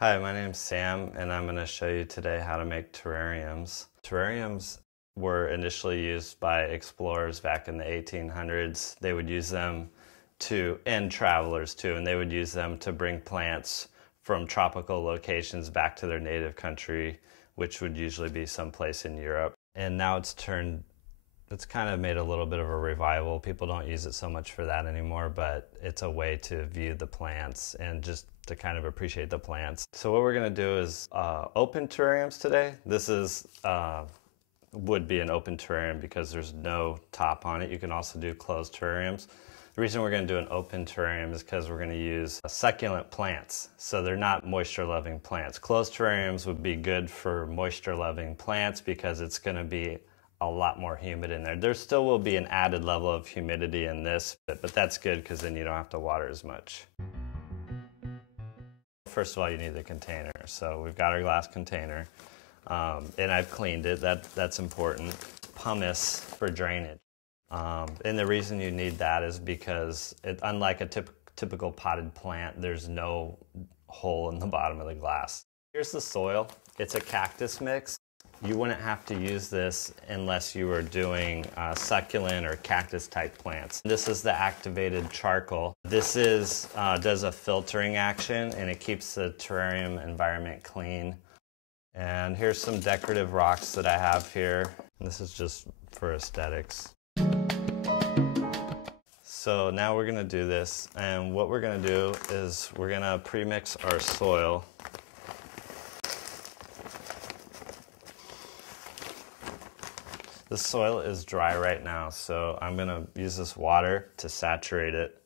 Hi, my name's Sam, and I'm going to show you today how to make terrariums. Terrariums were initially used by explorers back in the 1800s. They would use them and travelers too, and they would use them to bring plants from tropical locations back to their native country, which would usually be someplace in Europe. And now it's kind of made a little bit of a revival. People don't use it so much for that anymore, but it's a way to view the plants and just to kind of appreciate the plants. So what we're gonna do is open terrariums today. This would be an open terrarium because there's no top on it. You can also do closed terrariums. The reason we're gonna do an open terrarium is because we're gonna use succulent plants. So they're not moisture-loving plants. Closed terrariums would be good for moisture-loving plants because it's gonna be a lot more humid in there. There still will be an added level of humidity in this, but that's good because then you don't have to water as much. First of all, you need the container. So we've got our glass container, and I've cleaned it. That's important. Pumice for drainage. And the reason you need that is because unlike a typical potted plant, there's no hole in the bottom of the glass. Here's the soil. It's a cactus mix. You wouldn't have to use this unless you were doing succulent or cactus type plants. This is the activated charcoal. This does a filtering action and it keeps the terrarium environment clean. And here's some decorative rocks that I have here. This is just for aesthetics. So now we're gonna do this, and what we're gonna do is we're gonna pre-mix our soil. The soil is dry right now, so I'm gonna use this water to saturate it.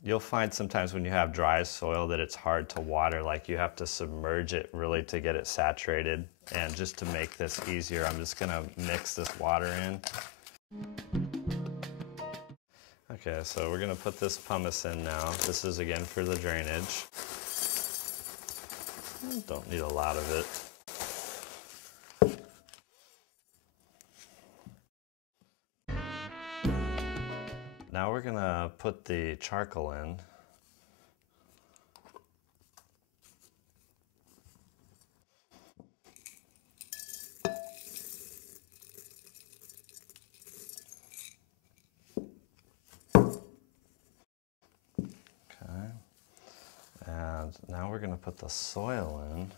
You'll find sometimes when you have dry soil that it's hard to water, like you have to submerge it really to get it saturated. And just to make this easier, I'm just gonna mix this water in. Okay, so we're gonna put this pumice in now. This is again for the drainage. Don't need a lot of it. Now we're gonna put the charcoal in. Okay. And now we're gonna put the soil in.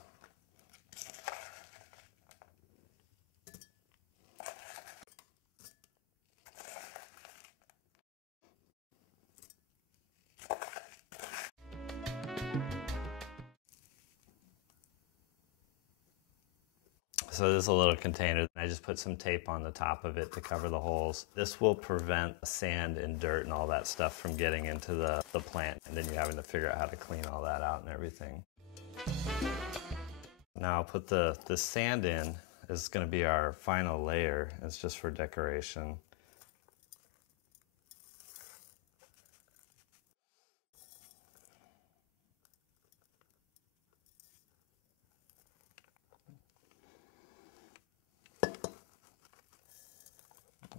So this is a little container. I just put some tape on the top of it to cover the holes. This will prevent sand and dirt and all that stuff from getting into the plant, and then you having to figure out how to clean all that out and everything. Now I'll put the sand in. This is going to be our final layer. It's just for decoration.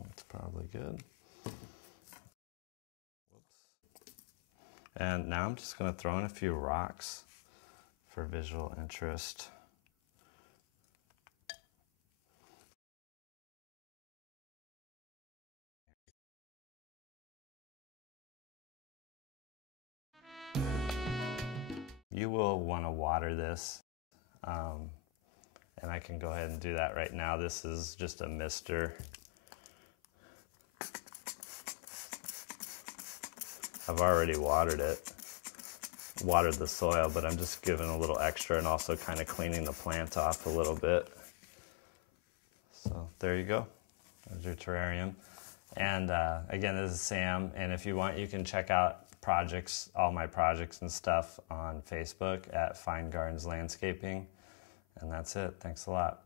That's probably good. Whoops. And now I'm just going to throw in a few rocks for visual interest. You will want to water this, and I can go ahead and do that right now. This is just a mister. I've already watered the soil, but I'm just giving a little extra and also kind of cleaning the plant off a little bit. So there you go. There's your terrarium. And again, this is Sam, and if you want, you can check out all my projects and stuff on Facebook at Fine Gardens Landscaping. And that's it. Thanks a lot.